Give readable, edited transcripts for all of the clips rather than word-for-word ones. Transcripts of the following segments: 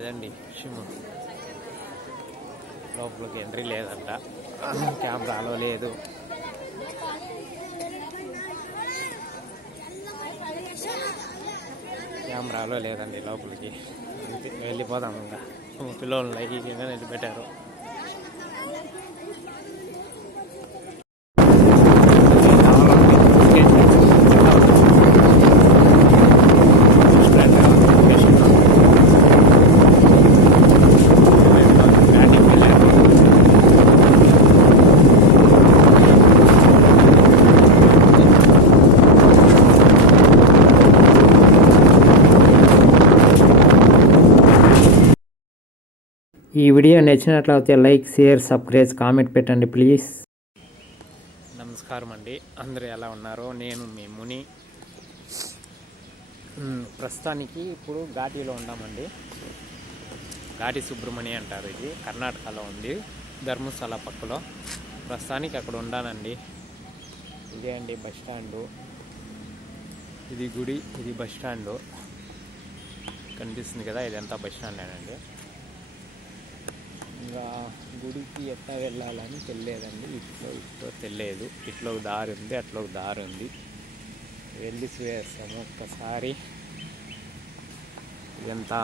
లేదండి షిము లోపలికి ఎంట్రీ లేదంట, కెమెరాలో లేదు. కెమెరాలో లేదండి లోపలికి. వెళ్ళిపోదాం ఇంకా. పిల్లలు లైట్గా నిలబెట్టారు. ఈ వీడియో నచ్చినట్లయితే లైక్, షేర్, సబ్స్క్రైబ్, కామెంట్ పెట్టండి ప్లీజ్. నమస్కారం అండి, అందరూ ఎలా ఉన్నారు? నేను మీ ముని. ప్రస్తుతానికి ఇప్పుడు ఘాటీలో ఉన్నామండి. ఘాటి సుబ్రహ్మణ్య అంటారు, ఇది కర్ణాటకలో ఉంది, ధర్మస్థల పక్కలో. ప్రస్తుతానికి అక్కడ ఉన్నానండి. ఇదే అండి బస్ స్టాండు, ఇది గుడి, ఇది బస్ స్టాండు కనిపిస్తుంది కదా, ఇదంతా బస్ స్టాండేనండి. ఇంకా గుడికి ఎట్లా వెళ్ళాలని తెలియదండి, ఇట్లో తెలియదు. ఇట్లా ఒక దారి ఉంది, అట్లా ఒక దారి ఉంది, వెళ్ళి చూసేస్తాము ఒక్కసారి. ఇదంతా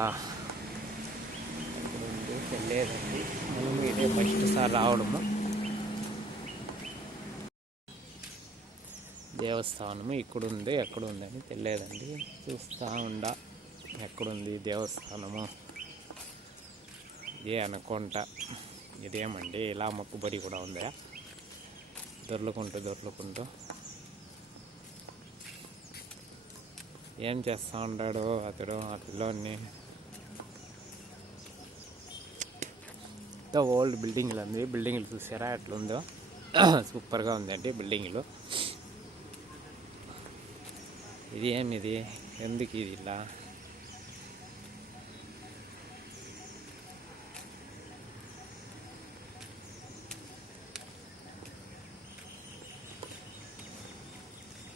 ఉంది తెలియదండి, మేము ఇదే ఫస్ట్ సారి రావడము. దేవస్థానము ఇక్కడుంది, ఎక్కడుందని తెలియదండి, చూస్తూ ఉండా ఎక్కడుంది దేవస్థానము. ఇదే అనుకుంటా, ఇదేమండి ఇలా మొక్కుబడి కూడా ఉందా, దొర్లుకుంటూ ఏం చేస్తూ ఉంటాడు అతడు ఆ పిల్లోని. ఓల్డ్ బిల్డింగ్లు ఉంది, బిల్డింగ్లు చూసారా ఎట్లుందో, సూపర్గా ఉందండి బిల్డింగ్లు. ఇది ఏమిది, ఎందుకు ఇది ఇలా?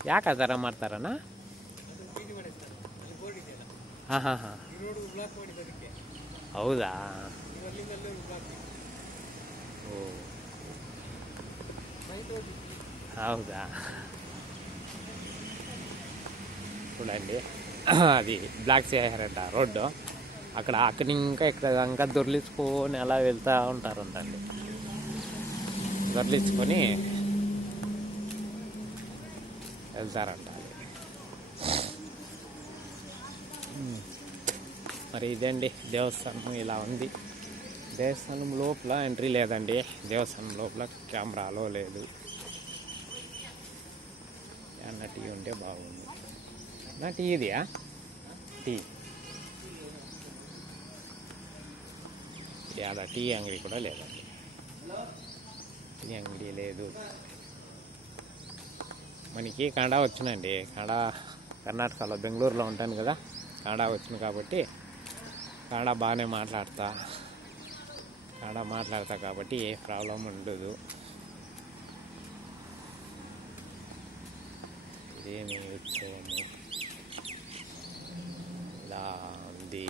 ಯಾಕೆ ಆ ಥರ ಮಾಡ್ತಾರಣ್ಣ? ಹಾಂ ಹಾಂ ಹಾಂ, ಹೌದಾ? ಓ ಹೌದಾ, చూడండి అది బ్లాక్ చేయారంట రోడ్డు. అక్కడి ఇంకా దొర్లించుకొని అలా వెళ్తూ ఉంటారంటండి. దొర్లించుకొని వెళ్తారంట. మరి ఇదండి దేవస్థానం, ఇలా ఉంది. దేవస్థానం లోపల ఎంట్రీ లేదండి, దేవస్థానం లోపల కెమెరాలో లేదు. అన్న టీ ఉంటే బాగుంది. నా టీ ఇదియా? టీ అలా టీ అంగడి కూడా లేదండి, టీ అంగడి లేదు. మనకి కన్నడ వచ్చినండి, కన్నడ కర్ణాటకలో బెంగళూరులో ఉంటాను కదా, కన్నడ వచ్చింది కాబట్టి కన్నడ బాగానే మాట్లాడతా కాబట్టి ఏ ప్రాబ్లం ఉండదు. ఇదేమి వచ్చాము, ఇలా ఉంది.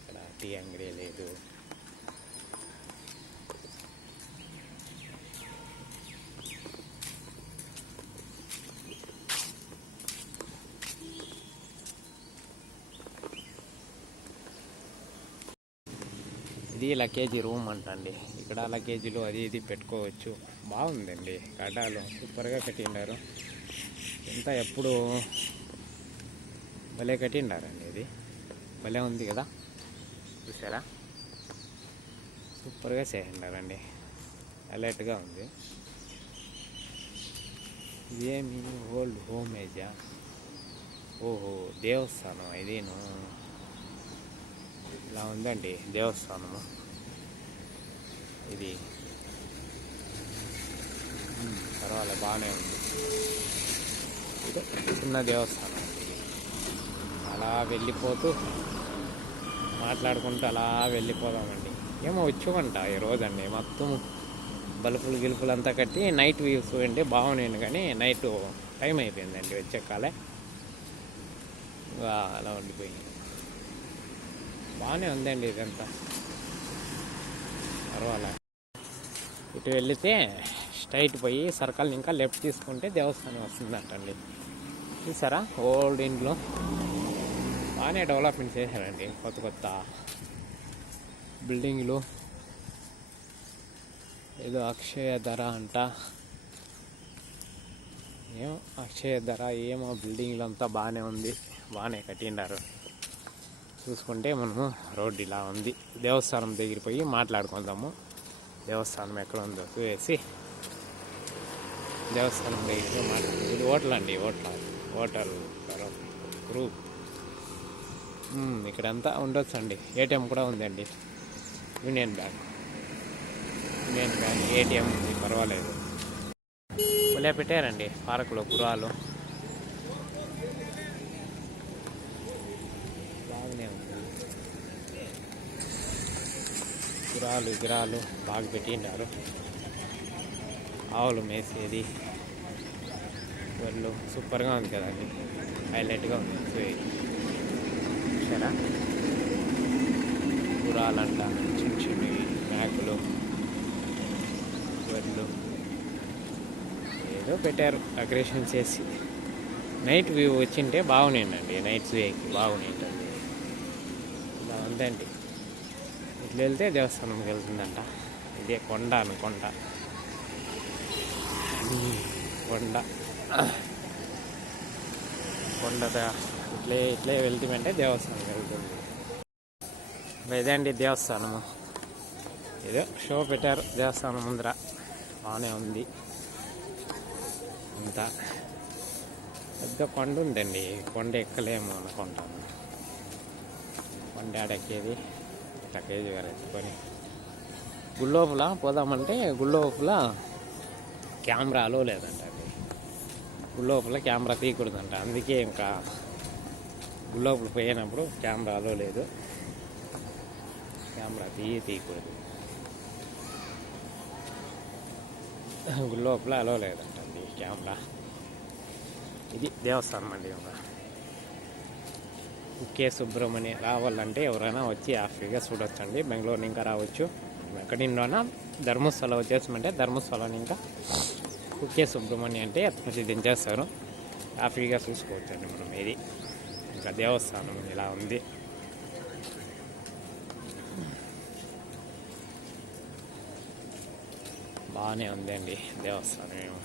ఇక్కడ టీ అంగడి లేదు. ఇది లగేజీ రూమ్ అంటండి, ఇక్కడ లగేజీలు అది ఇది పెట్టుకోవచ్చు. బాగుందండి, కట్టాలు సూపర్గా కట్టిండారు. ఎంత ఎప్పుడు భలే కట్టిండారండి, ఇది భలే ఉంది కదా, చూసారా? సూపర్గా చేసిండారండి, హైలైట్గా ఉంది. ఇదేమి ఓల్డ్ హోమేజా? ఓహో దేవస్థానం ఇదేను, ఇలా ఉందండి దేవస్థానము. ఇది పర్వాలేదు, బాగానే ఉంది. ఇది చిన్న దేవస్థానం. అలా వెళ్ళిపోతూ మాట్లాడుకుంటూ అలా వెళ్ళిపోదామండి. ఏమో వచ్చామంట ఈరోజండి, మొత్తం బల్బులు అంతా కట్టి నైట్ వ్యూస్ అండి బాగున్నాయండి. కానీ నైట్ టైం అయిపోయిందండి, వచ్చే కాలే అలా ఉండిపోయింది. బాగానే ఉందండి ఇదంతా, పర్వాలే. ఇటు వెళితే స్ట్రైట్ పోయి సర్కిల్ ఇంకా లెఫ్ట్ తీసుకుంటే దేవస్థానం వస్తుందంటండి. చూసారా ఓల్డ్ ఇంట్లో బాగానే డెవలప్మెంట్ చేశారండి, కొత్త కొత్త బిల్డింగ్లు. ఏదో అక్షయ ధర అంట, ఏమో అక్షయ ధర ఏమో, బిల్డింగ్లు అంతా బాగానే ఉంది, బాగానే కట్టిండారు. చూసుకుంటే మనము రోడ్డు ఇలా ఉంది. దేవస్థానం దగ్గర పోయి మాట్లాడుకుందాము. దేవస్థానం ఎక్కడ ఉందో చూసి దేవస్థానం దగ్గరికి మాట్లాడుకుందాం. ఇది హోటల్ అండి, హోటల్ గ్రూప్. ఇక్కడంతా ఉండొచ్చు అండి. ఏటీఎం కూడా ఉందండి, యూనియన్ బ్యాంక్ ఏటీఎం ఉంది, పర్వాలేదు. భలే పెట్టారండి పార్కులో గుర్రాలు, బాగానే ఉంది. గుర్రాలు బాగా పెట్టిండారు. ఆవులు మేసేది, వాళ్ళు సూపర్గా ఉంది కదండి, హైలైట్గా ఉంది. సరే గుర్రాలంట, చిన్న చిన్నవి మేకలు, వడ్లు ఏదో పెట్టారు డెకరేషన్ చేసి. నైట్ వ్యూ వచ్చింటే బాగున్నాయండి, నైట్ వ్యూకి బాగున్నాయండి. ఇలా ఉందండి. ఇట్లా వెళ్తే దేవస్థానంకి వెళ్తుందంట. ఇదే కొండ అనుకొండ, కొండ ఇట్లే వెళ్తామంటే దేవస్థానంకి వెళ్తుంది. ఇదండి దేవస్థానము. ఏదో షో పెట్టారు దేవస్థానం ముందర, బాగానే ఉంది. అంతా పెద్ద కొండ ఉందండి, కొండ ఎక్కలేము అనుకుంటాము. కొండ ఆడెక్కేది ఇట్లా కేజీ గారు ఎత్తుకొని గుళ్ళోపల పోదామంటే గుళ్ళోపల కెమెరా అలో లేదంట అది. గుళ్ళోపల కెమెరా తీయకూడదంట, అందుకే ఇంకా గుళ్ళోపల పోయినప్పుడు కెమెరా అలో లేదు. కెమెరా తీయకూడదు, గుళ్ళోపల అలో లేదంటండి కెమెరా. ఇది దేవస్థానం అండి. కుక్కే సుబ్రహ్మణ్య రావాలంటే ఎవరైనా వచ్చి హ్యాపీగా చూడొచ్చండి. బెంగళూరు ఇంకా రావచ్చు. ఎక్కడిలోనా ధర్మస్థలం వచ్చేసామంటే ధర్మస్థలాన్ని ఇంకా కుక్కే సుబ్రహ్మణ్య అంటే అతను దించేస్తారు, హ్యాపీగా చూసుకోవచ్చండి మనం. ఇది ఇంకా దేవస్థానం ఇలా ఉంది. బాగానే ఉందండి దేవస్థానం,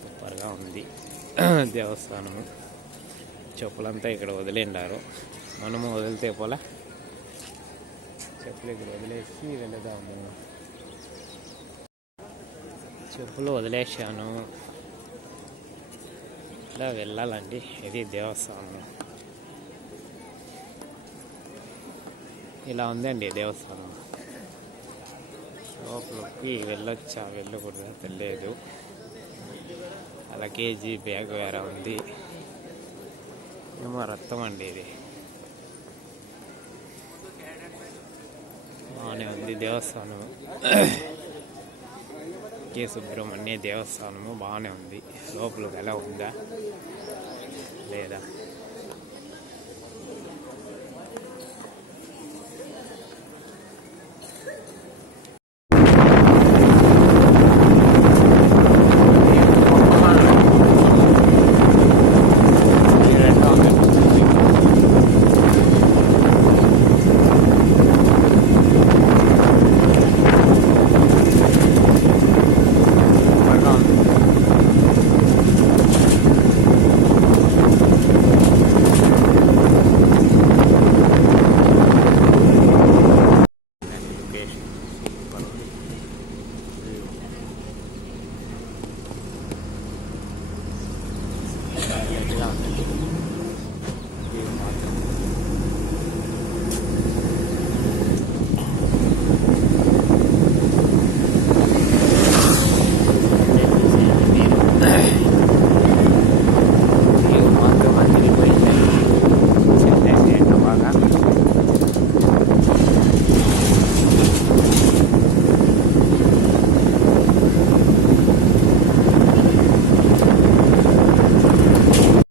సూపర్గా ఉంది దేవస్థానము. చెప్పులంతా ఇక్కడ వదిలేండారు, మనము వదిలితే పోలే, చెప్పులు ఇక్కడ వదిలేసి వెళదాము. చెప్పులు వదిలేసాను, ఇలా వెళ్ళాలండి. ఇది దేవస్థానం, ఇలా ఉందండి దేవస్థానం. లోపలికి వెళ్ళొచ్చా వెళ్ళకూడదా తెలియదు. అలా కేజీ బ్యాగ్ వేరే ఉంది, ఏమో రక్తం అండి ఇది. బాగానే ఉంది దేవస్థానము. కే సుబ్రహ్మణ్య దేవస్థానము బాగానే ఉంది. లోపలికి ఎలా ఉందా లేదా